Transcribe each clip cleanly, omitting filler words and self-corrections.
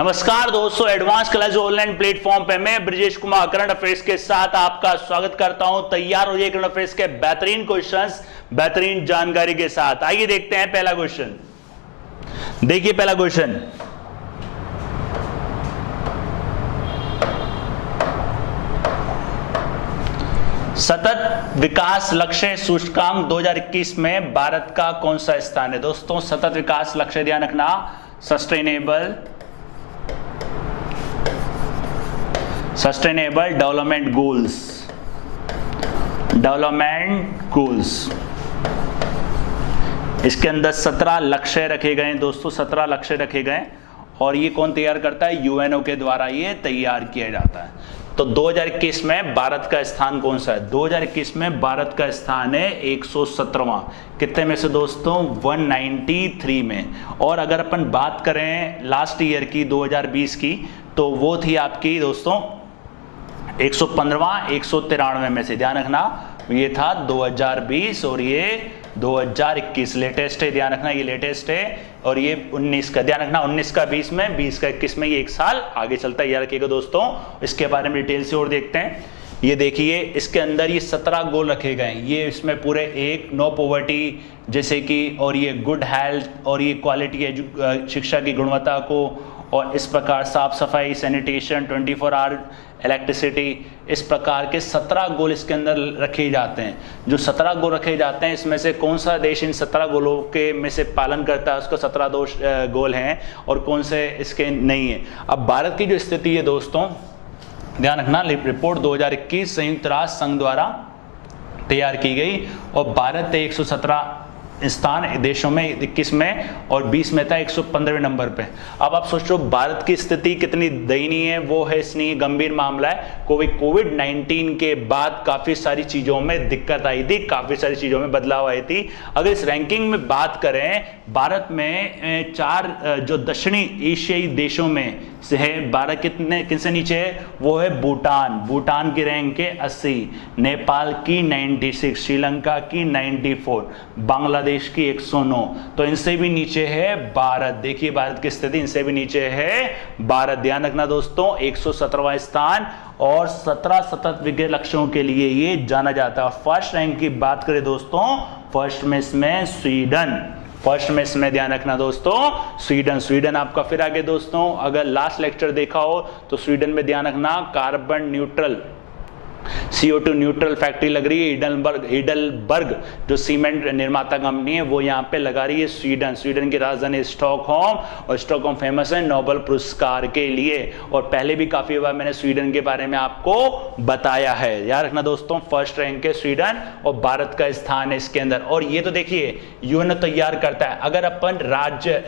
नमस्कार दोस्तों, advance class online platform पे मैं ब्रजेश कुमार करंट अफेयर्स के साथ आपका स्वागत करता हूं। तैयार हो जाइए करंट अफेयर्स के बेहतरीन क्वेश्चंस, बेहतरीन जानकारी के साथ। आइए देखते हैं पहला क्वेश्चन। देखिए पहला क्वेश्चन, सतत विकास लक्ष्य सूचकांक 2021 में भारत का कौन सा स्थान है। दोस्तों सतत विकास लक्ष्य ध्यान रखना, सस्टेनेबल डेवलपमेंट गोल्स, इसके अंदर 17 लक्ष्य रखे गए दोस्तों, 17 लक्ष्य रखे गए। और ये कौन तैयार करता है? यूएनओ के द्वारा ये तैयार किया जाता है। तो 2021 में भारत का स्थान कौन सा है? 2021 में भारत का स्थान है 117वां। कितने में से दोस्तों? 193 में। और अगर अपन बात करें लास्ट ईयर की 2020 की, तो वो थी आपकी दोस्तों 115वां 193 में से। ध्यान रखना, ये था 2020 और ये 2021 लेटेस्ट है। ध्यान रखना, ये लेटेस्ट है। और ये 19 का, ध्यान रखना 19 का 20 में, 20 का 21 में, ये एक साल आगे चलता है। याद रखिएगा दोस्तों। इसके बारे में डिटेल से और देखते हैं। ये देखिए, इसके अंदर ये 17 गोल रखे गए हैं। ये इसमें पूरे एक नो पॉवर्टी जैसे कि, और ये गुड हेल्थ, और ये क्वालिटी शिक्षा की गुणवत्ता को, और इस प्रकार साफ सफाई, सैनिटेशन, 24 आवर इलेक्ट्रिसिटी, इस प्रकार के 17 गोल इसके अंदर रखे जाते हैं। जो 17 गोल रखे जाते हैं, इसमें से कौन सा देश इन 17 गोलों के में से पालन करता है? उसका 17 गोल हैं, और कौन से इसके नहीं है। अब भारत की जो स्थिति है दोस्तों, ध्यान रखना, रिपोर्ट 2021 संयुक्त राष्ट्र संघ द्वारा तैयार की गई, और भारत 117 स्थान देशों में 21 में, और 20 में था 115वें नंबर पे। अब आप सोचो भारत की स्थिति कितनी दयनीय है, वो है इसलिए गंभीर मामला है। कोविड-19 के बाद काफी सारी चीजों में दिक्कत आई थी, काफी सारी चीजों में बदलाव आई थी। अगर इस रैंकिंग में बात करें, भारत में 4 जो दक्षिणी एशियाई देशों में से है, भारत किनसे नीचे है? वो है भूटान की रैंक है 80, नेपाल की 96, श्रीलंका की 94, बांग्लादेश की 109। तो इनसे भी नीचे है भारत। देखिए भारत की स्थिति, इनसे भी नीचे है भारत। ध्यान रखना दोस्तों, 117वां स्थान, और 17 सतत विकास लक्ष्यों के लिए ये जाना जाता है। फर्स्ट रैंक की बात करें दोस्तों, फर्स्ट में इसमें स्वीडन, फर्स्ट में इसमें ध्यान रखना दोस्तों स्वीडन आपका। फिर आगे दोस्तों, अगर लास्ट लेक्चर देखा हो तो स्वीडन में ध्यान रखना carbon neutral, CO2 neutral factory लग रही है। हिडलबर्ग जो सीमेंट निर्माता कंपनी है, वो यहाँ पे लगा रही है स्वीडन की राजधानी स्टॉकहोम, और स्टॉकहोम फेमस है नोबेल पुरस्कार के लिए। और पहले भी काफी बार मैंने स्वीडन के बारे में आपको बताया है। याद रखना दोस्तों, फर्स्ट रैंक है स्वीडन, और भारत का स्थान है इसके अंदर। और ये तो देखिए यूएनओ तैयार करता है। अगर अपन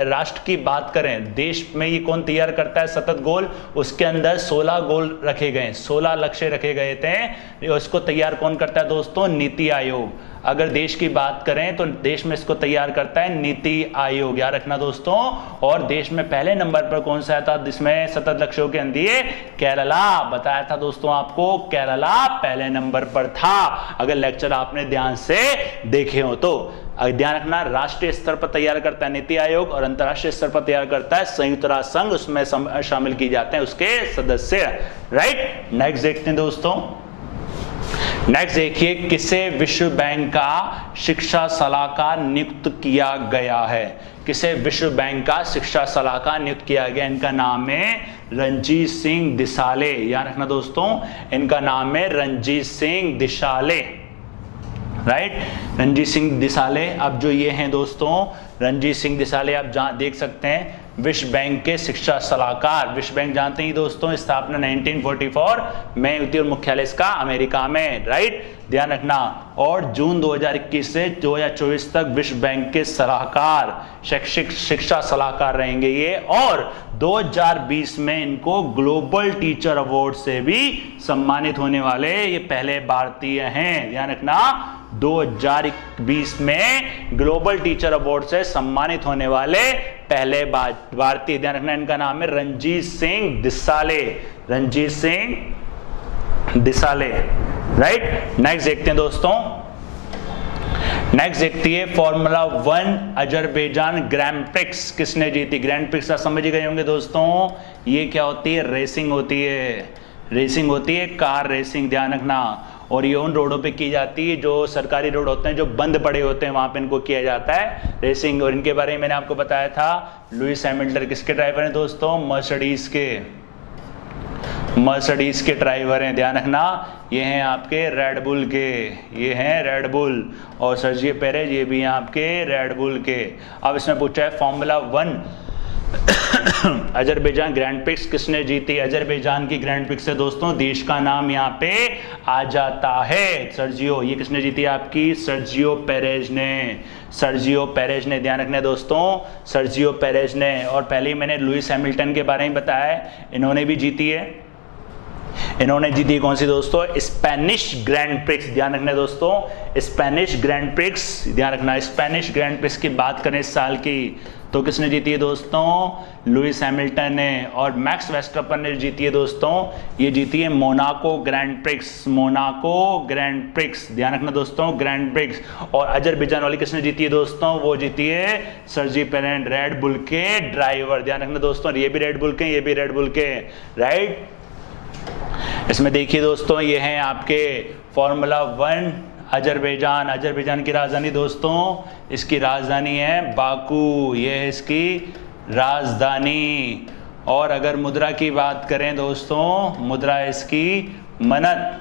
राष्ट्र की बात करें, देश में ये कौन तैयार करता है सतत गोल? उसके अंदर 16 गोल रखे गए, 16 लक्ष्य रखे गए थे। इसको तैयार कौन करता है दोस्तों? नीति आयोग। अगर देश की बात करें तो देश में इसको तैयार करता है नीति आयोग। याद रखना दोस्तों। और देश में पहले नंबर पर कौन सा था जिसमें सतत लक्ष्यों के अंदर? केरला। बताया था दोस्तों आपको, केरला पहले नंबर पर था, अगर लेक्चर आपने ध्यान से देखे हो तो। ध्यान रखना, राष्ट्रीय स्तर पर तैयार करता है नीति आयोग, और अंतरराष्ट्रीय स्तर पर तैयार करता है संयुक्त राष्ट्र संघ। उसमें शामिल किए जाते हैं उसके सदस्य। राइट, नेक्स्ट देखते हैं दोस्तों। नेक्स्ट देखिए, किसे विश्व बैंक का शिक्षा सलाहकार नियुक्त किया गया है? किसे विश्व बैंक का शिक्षा सलाहकार नियुक्त किया गया? इनका नाम है रणजीत सिंह दिसाले। याद रखना दोस्तों, इनका नाम है रणजीत सिंह दिसाले। राइट, रणजीत सिंह दिसाले। अब जो ये हैं दोस्तों रणजीत सिंह दिसाले, आप देख सकते हैं विश्व बैंक के शिक्षा सलाहकार। विश्व बैंक जानते ही दोस्तों, स्थापना 1944 में हुई थी, और मुख्यालय इसका अमेरिका में। राइट, ध्यान रखना। और जून 2021 से 2024 तक विश्व बैंक के सलाहकार, शैक्षिक शिक्षा सलाहकार रहेंगे ये। और 2020 में इनको ग्लोबल टीचर अवार्ड से भी सम्मानित होने वाले ये पहले भारतीय हैं। ध्यान रखना, 2020 में ग्लोबल टीचर अवार्ड से सम्मानित होने वाले पहले भारतीय। ध्यान रखना, इनका नाम है रणजीत सिंह दिसाले। रणजीत सिंह दिसाले। राइट, नेक्स्ट देखते हैं दोस्तों। नेक्स्ट देखती है फॉर्मूला 1 अजरबैजान ग्रैंड प्रिक्स किसने जीती। ग्रैंड प्रिक्स आप समझ गए होंगे दोस्तों, ये क्या होती है, रेसिंग होती है, रेसिंग होती है, कार रेसिंग, ध्यान रखना। और ये उन रोडों पे की जाती है जो सरकारी रोड होते हैं, जो बंद पड़े होते हैं, वहां पे इनको किया जाता है रेसिंग। और इनके बारे में मैंने आपको बताया था, लुइस हैमिल्टन किसके ड्राइवर हैं दोस्तों, मर्सिडीज के ड्राइवर हैं, ध्यान रखना। ये हैं आपके रेड बुल के, ये हैं रेड बुल, और सर्जियो पेरेज ये भी हैं आपके रेड बुल के। अब इसमें पूछा है फॉर्मूला 1 अजरबैजान ग्रैंड प्रिक्स किसने जीती। अजरबैजान की ग्रैंड प्रिक्स से दोस्तों देश का नाम यहाँ पे आ जाता है, सर्जियो। ये किसने जीती आपकी, सर्जियो पेरेज ने, सर्जियो पेरेज ने, ध्यान रखना दोस्तों, सर्जियो पेरेज ने। और पहले ही मैंने लुइस हैमिल्टन के बारे में बताया है, इन्होंने भी जीती है। इन्होंने जीती कौन सी दोस्तों, स्पेनिश ग्रैंड प्रिक्स, ध्यान रखना दोस्तों, स्पेनिश ग्रैंड प्रिक्स, ध्यान रखना। स्पेनिश ग्रैंड प्रिक्स की बात करें इस साल की, तो किसने जीती है दोस्तों, लुइस हैमिल्टन ने। और मैक्स वेस्टरपन ने जीती है दोस्तों, ये जीती है Monaco grand prix, Monaco grand prix, ध्यान रखना दोस्तों, ग्रैंड प्रिक्स। और अजरबैजान वाली किसने जीती है दोस्तों, वो जीती है सर्जी पेरेज, रेड बुल के ड्राइवर, ध्यान रखना दोस्तों, ये भी रेड बुल के, ये भी रेड बुल के, राइट। इसमें देखिए दोस्तों, ये हैं आपके फॉर्मूला 1 अजरबैजान। अजरबैजान की राजधानी दोस्तों, इसकी राजधानी है बाकू, ये है इसकी राजधानी। और अगर मुद्रा की बात करें दोस्तों, मुद्रा इसकी मनत,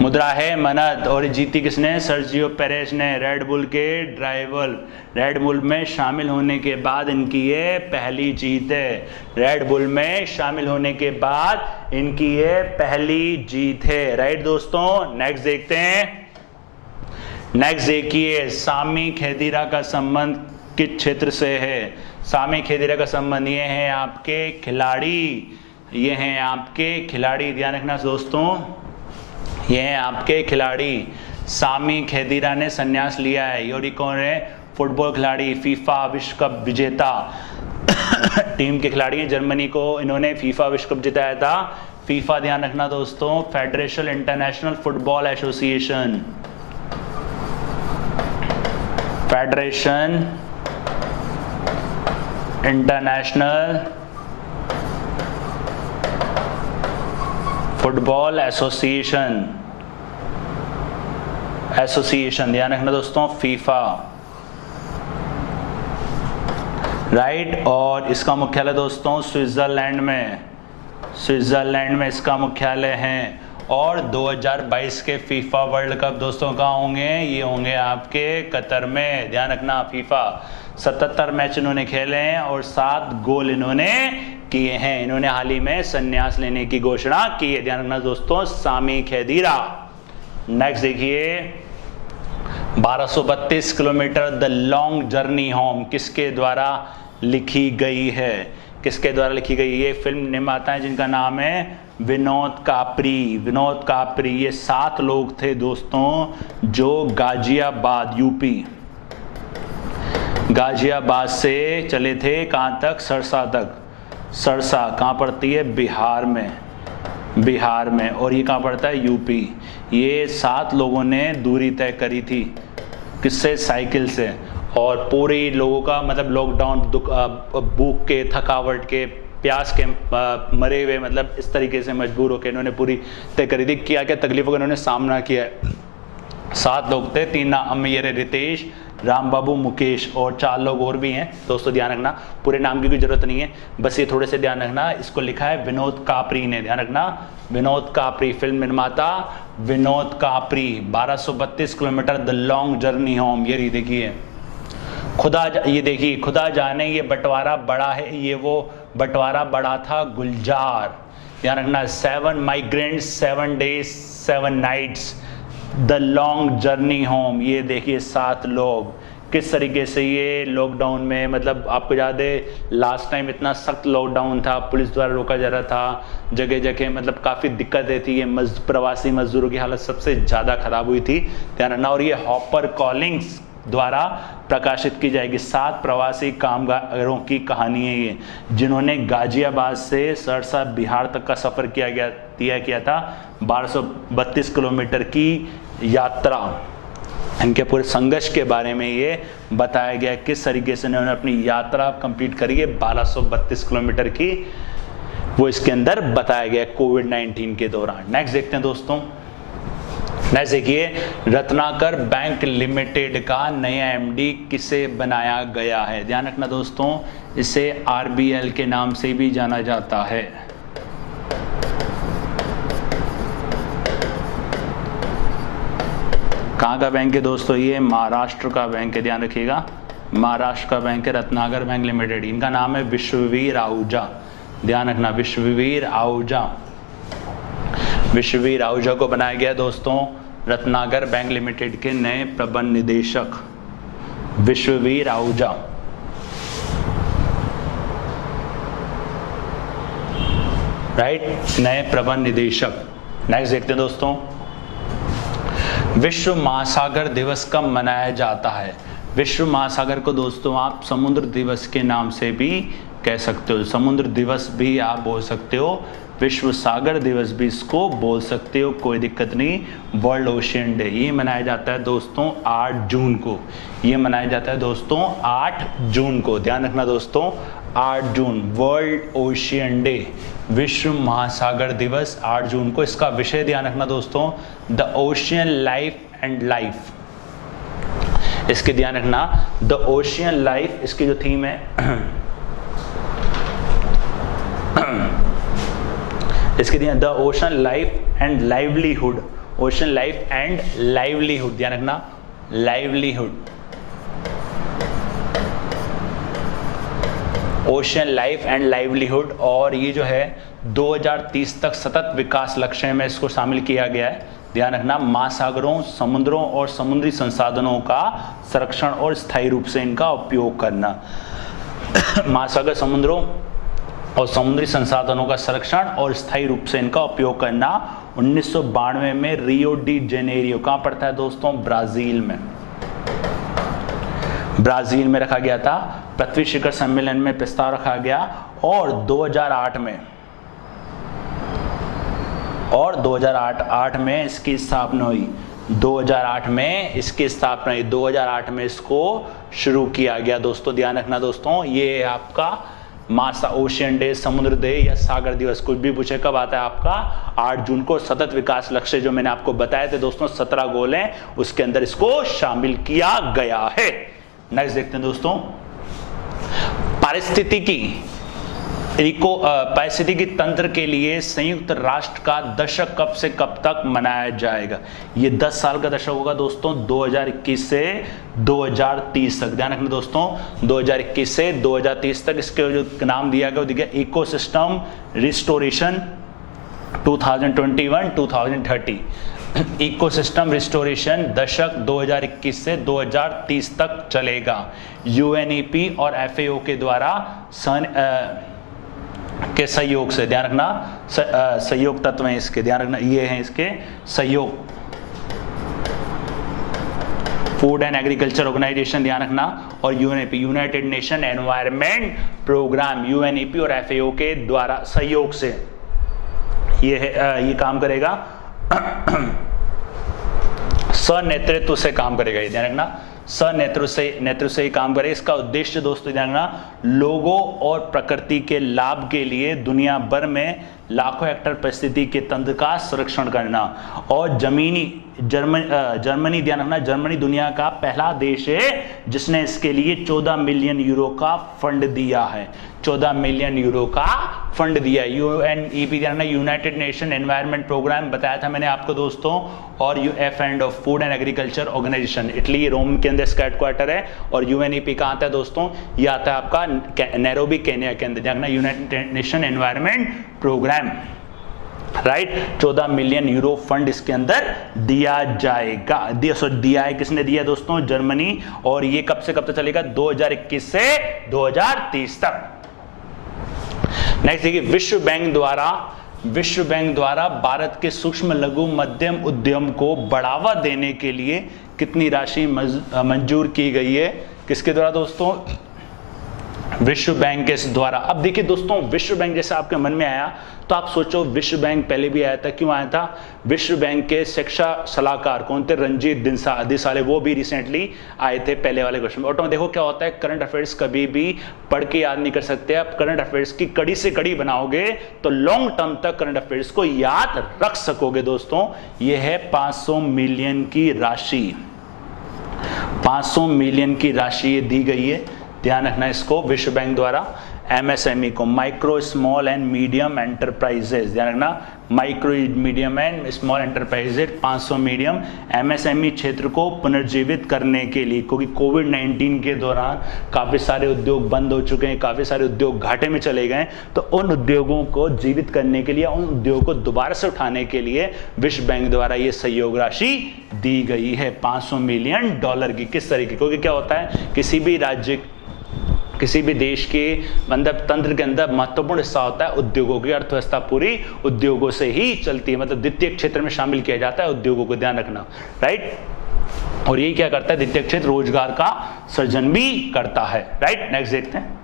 मुद्रा है मनत। और जीती किसने, सर्जियो पेरेज ने, रेड बुल के ड्राइवर। रेड बुल में शामिल होने के बाद इनकी ये पहली जीत है, रेड बुल में शामिल होने के बाद इनकी ये पहली जीत है, राइट दोस्तों। नेक्स्ट देखते हैं, नेक्स्ट देखिए, सामी खेदीरा का संबंध किस क्षेत्र से है। सामी खेदीरा का संबंध, ये हैं आपके खिलाड़ी, ये हैं आपके खिलाड़ी, ध्यान रखना दोस्तों, ये हैं आपके खिलाड़ी। सामी खेदीरा ने संन्यास लिया है। और ये कौन है, फुटबॉल खिलाड़ी, फीफा विश्व कप विजेता टीम के खिलाड़ी हैं। जर्मनी को इन्होंने फीफा विश्व कप जिताया था। फीफा ध्यान रखना दोस्तों, federation international football association, federation international football association, association, ध्यान रखना दोस्तों, फीफा, राइट। और इसका मुख्यालय दोस्तों स्विट्जरलैंड में, स्विट्जरलैंड में इसका मुख्यालय है। और 2022 के फीफा वर्ल्ड कप दोस्तों कहाँ होंगे, ये होंगे आपके कतर में, ध्यान रखना। फीफा 77 मैच इन्होंने खेले हैं और 7 गोल इन्होंने किए हैं। इन्होंने हाल ही में संन्यास लेने की घोषणा की है, ध्यान रखना दोस्तों, सामी खेदीरा। नेक्स्ट देखिए, 1232 kilometre the long journey home किसके द्वारा लिखी गई है, किसके द्वारा लिखी गई। ये फिल्म निर्माता है जिनका नाम है विनोद कापरी, विनोद कापरी। ये 7 लोग थे दोस्तों जो गाजियाबाद, यूपी, गाजियाबाद से चले थे कहाँ तक, सरसा तक। सरसा कहाँ पड़ती है, बिहार में, बिहार में। और ये कहाँ पड़ता है, यूपी। ये 7 लोगों ने दूरी तय करी थी, किससे, साइकिल से। और पूरे लोगों का मतलब लॉकडाउन, भूख के, थकावट के, प्यास के, मरे हुए, मतलब इस तरीके से मजबूर होकर इन्होंने पूरी तय करी थी। क्या क्या तकलीफों का इन्होंने सामना किया है। 7 लोग थे, 3 नाम, ये रितेश, राम बाबू, मुकेश, और 4 लोग और भी हैं दोस्तों, ध्यान रखना। पूरे नाम की कोई जरूरत नहीं है, बस ये थोड़े से ध्यान रखना। इसको लिखा है विनोद कापरी ने, ध्यान रखना, विनोद कापरी, फिल्म निर्माता विनोद कापरी। 1232 kilometre the long journey home, ये देखिए खुदा, ये देखिए खुदा जाने ये बंटवारा बड़ा है, ये वो बंटवारा बड़ा था गुलजार, ध्यान रखना। 7 migrants, 7 days 7 nights, the long journey home. ये देखिए 7 लोग किस तरीके से ये लॉकडाउन में, मतलब आपको याद है लास्ट टाइम इतना सख्त लॉकडाउन था, पुलिस द्वारा रोका जा रहा था जगह जगह, मतलब काफ़ी दिक्कतें थी। ये प्रवासी मजदूरों की हालत सबसे ज़्यादा खराब हुई थी, ध्यान रखना। और ये हॉपर कॉलिंग्स द्वारा प्रकाशित की जाएगी। 7 प्रवासी कामगारों की कहानी है ये, जिन्होंने गाजियाबाद से सरसा बिहार तक का सफ़र किया था। 1232 किलोमीटर की यात्रा, इनके पूरे संघर्ष के बारे में ये बताया गया, किस तरीके से उन्होंने अपनी यात्रा कंप्लीट करी है 1232 किलोमीटर की, वो इसके अंदर बताया गया कोविड-19 के दौरान। नेक्स्ट देखते हैं दोस्तों। नेक्स्ट देखिए, रत्नाकर बैंक लिमिटेड का नया एमडी किसे बनाया गया है? ध्यान रखना दोस्तों, इसे आरबीएल के नाम से भी जाना जाता है। कहाँ का बैंक है दोस्तों? ये महाराष्ट्र का बैंक है, ध्यान रखिएगा, महाराष्ट्र का बैंक है रत्नाकर बैंक लिमिटेड। इनका नाम है विश्ववीर आहूजा, ध्यान रखना, विश्ववीर आहूजा। विश्ववीर आहूजा को बनाया गया दोस्तों रत्नाकर बैंक लिमिटेड के नए प्रबंध निदेशक, विश्ववीर आहूजा। राइट, नए प्रबंध निदेशक। नेक्स्ट देखते हैं दोस्तों, विश्व महासागर दिवस कब मनाया जाता है? विश्व महासागर को दोस्तों आप समुद्र दिवस के नाम से भी कह सकते हो, समुद्र दिवस भी आप बोल सकते हो, विश्व सागर दिवस भी इसको बोल सकते हो, कोई दिक्कत नहीं। वर्ल्ड ओशियन डे ये मनाया जाता है दोस्तों 8 जून को, ये मनाया जाता है दोस्तों 8 जून को, ध्यान रखना दोस्तों 8 जून वर्ल्ड ओशियन डे, विश्व महासागर दिवस 8 जून को। इसका विषय ध्यान रखना दोस्तों, the ocean life and life, इसके ध्यान रखना द ओशियन लाइफ, इसकी जो थीम है इसके ध्यान the ocean life and livelihood, ocean life and livelihood, ध्यान रखना livelihood, ocean life and livelihood. और ये जो है 2030 तक सतत विकास लक्ष्य में इसको शामिल किया गया है, ध्यान रखना, महासागरों, समुद्रों और समुद्री संसाधनों का संरक्षण और स्थायी रूप से इनका उपयोग करना। महासागर, समुद्रों और समुद्री संसाधनों का संरक्षण और स्थायी रूप से इनका उपयोग करना। 1992 में रियो डी जेनेरियो कहाँ पड़ता है दोस्तों? ब्राजील में, ब्राजील में रखा गया था। पृथ्वी शिखर सम्मेलन में प्रस्ताव रखा गया और 2008 में इसकी स्थापना हुई, 2008 में इसकी स्थापना हुई, 2008 में इसको शुरू किया गया दोस्तों, ध्यान रखना दोस्तों। ये आपका मासा ओशियन डे, समुद्र डे या सागर दिवस कुछ भी पूछे कब आता है आपका? 8 जून को। सतत विकास लक्ष्य जो मैंने आपको बताए थे दोस्तों 17 गोल हैं, उसके अंदर इसको शामिल किया गया है। नेक्स्ट देखते हैं दोस्तों, पारिस्थितिकी तंत्र के लिए संयुक्त राष्ट्र का दशक कब से कब तक मनाया जाएगा? ये 10 साल का दशक होगा दोस्तों, 2021 से 2030 तक, ध्यान रखना दोस्तों 2021 से 2030 तक। इसके जो नाम दिया गया वो दिया इकोसिस्टम रिस्टोरेशन 2021-2030, इकोसिस्टम रिस्टोरेशन दशक 2021 से 2030 तक चलेगा। यूएनईपी और एफएओ के द्वारा के सहयोग से, ध्यान रखना सहयोग तत्व हैं इसके, ध्यान रखना ये हैं इसके सहयोग, फूड एंड एग्रीकल्चर ऑर्गेनाइजेशन, ध्यान रखना, और UNEP, United Nation Environment Programme, UNEP और एफएओ के द्वारा सहयोग से ये काम करेगा, सनेतृत्व से काम करेगा, ये ध्यान रखना, नेतृत्व से ही काम करे। इसका उद्देश्य दोस्तों ध्यान रखना, लोगों और प्रकृति के लाभ के लिए दुनिया भर में लाखों हेक्टेयर परिस्थिति के तंत्र का संरक्षण करना। और जर्मनी ध्यान रखना, जर्मनी दुनिया का पहला देश है जिसने इसके लिए 14 मिलियन यूरो का फंड दिया है, 14 मिलियन यूरो का फंड दिया है। यूएनईपी ध्यान रखना, यूनाइटेड नेशन एनवायरनमेंट प्रोग्राम बताया था मैंने आपको दोस्तों, और यूएफ and food and agriculture organisation, Italy Rome के अंदर इसका हेडक्वार्टर है। और यूएनईपी कहाँ आता है दोस्तों? ये आता है आपका नैरोबी केन्या के अंदर, ध्यान रखना, United Nation Environment Programme, right. 14 million euro fund इसके अंदर दिया जाएगा, दिया है, किसने दिया दोस्तों? जर्मनी। और ये कब से कब तक चलेगा? 2021 से 2030 तक। नेक्स्ट देखिए, विश्व बैंक द्वारा भारत के सूक्ष्म लघु मध्यम उद्यम को बढ़ावा देने के लिए कितनी राशि मंजूर की गई है? किसके द्वारा दोस्तों? विश्व बैंक के द्वारा। अब देखिए दोस्तों, विश्व बैंक जैसे आपके मन में आया तो आप सोचो विश्व बैंक पहले भी आया था, क्यों आया था? विश्व बैंक के शिक्षा सलाहकार कौन थे? रंजीत दिसाले, वो भी रिसेंटली आए थे पहले वाले क्वेश्चन में। ऑटो में देखो क्या होता है, करंट अफेयर्स कभी भी पढ़ के याद नहीं कर सकते। आप करंट अफेयर्स की कड़ी से कड़ी बनाओगे तो लॉन्ग टर्म तक करंट अफेयर्स को याद रख सकोगे। दोस्तों ये है 500 मिलियन की राशि, 500 मिलियन की राशि ये दी गई है, ध्यान रखना इसको। विश्व बैंक द्वारा एमएसएमई को, micro small and medium enterprises, ध्यान रखना, micro medium and small enterprises 500 medium MSME क्षेत्र को पुनर्जीवित करने के लिए, क्योंकि कोविड-19 के दौरान काफ़ी सारे उद्योग बंद हो चुके हैं, काफ़ी सारे उद्योग घाटे में चले गए, तो उन उद्योगों को जीवित करने के लिए, उन उद्योगों को दोबारा से उठाने के लिए विश्व बैंक द्वारा ये सहयोग राशि दी गई है $500 मिलियन की। किस तरीके? क्योंकि क्या होता है, किसी भी राज्य, किसी भी देश के मतलब तंत्र के अंदर महत्वपूर्ण हिस्सा होता है उद्योगों की। अर्थव्यवस्था पूरी उद्योगों से ही चलती है, मतलब द्वितीय क्षेत्र में शामिल किया जाता है उद्योगों को, ध्यान रखना, राइट। और यही क्या करता है, द्वितीय क्षेत्र रोजगार का सृजन भी करता है, राइट। नेक्स्ट देखते हैं,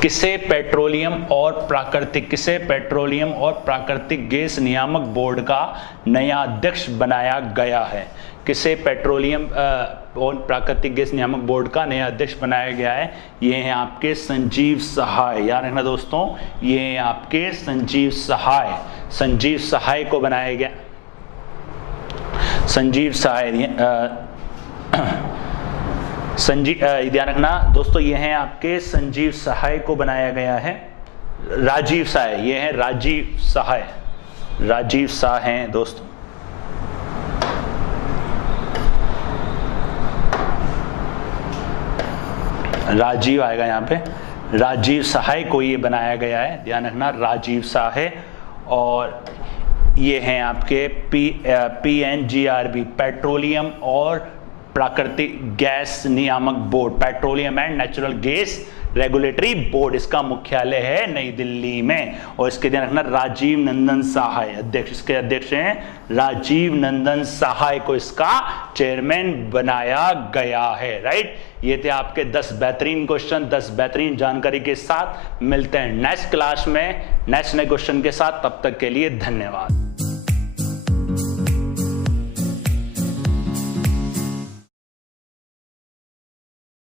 किसे पेट्रोलियम और प्राकृतिक गैस नियामक बोर्ड का नया अध्यक्ष बनाया गया है? किसे पेट्रोलियम और प्राकृतिक गैस नियामक बोर्ड का नया अध्यक्ष बनाया गया है? ये हैं आपके संजीव सहाय, याद रखना दोस्तों, ये हैं आपके संजीव सहाय को बनाया गया। संजीव सहाय, ध्यान रखना दोस्तों, ये हैं आपके संजीव सहाय को बनाया गया है। राजीव सहाय, ये है राजीव शाह हैं दोस्तों। राजीव आएगा यहाँ पे, राजीव सहाय को ये बनाया गया है, ध्यान रखना, राजीव सहाय। और ये हैं आपके PNGRB, पेट्रोलियम और प्राकृतिक गैस नियामक board, petroleum and natural gas regulatory board, इसका मुख्यालय है नई दिल्ली में। और इसके ध्यान रखना, राजीव नंदन सहाय अध्यक्ष, इसके अध्यक्ष हैं राजीव नंदन सहाय को इसका चेयरमैन बनाया गया है, राइट। ये थे आपके 10 बेहतरीन क्वेश्चन, 10 बेहतरीन जानकारी के साथ। मिलते हैं नेक्स्ट क्लास में नेक्स्ट नए क्वेश्चन के साथ, तब तक के लिए धन्यवाद।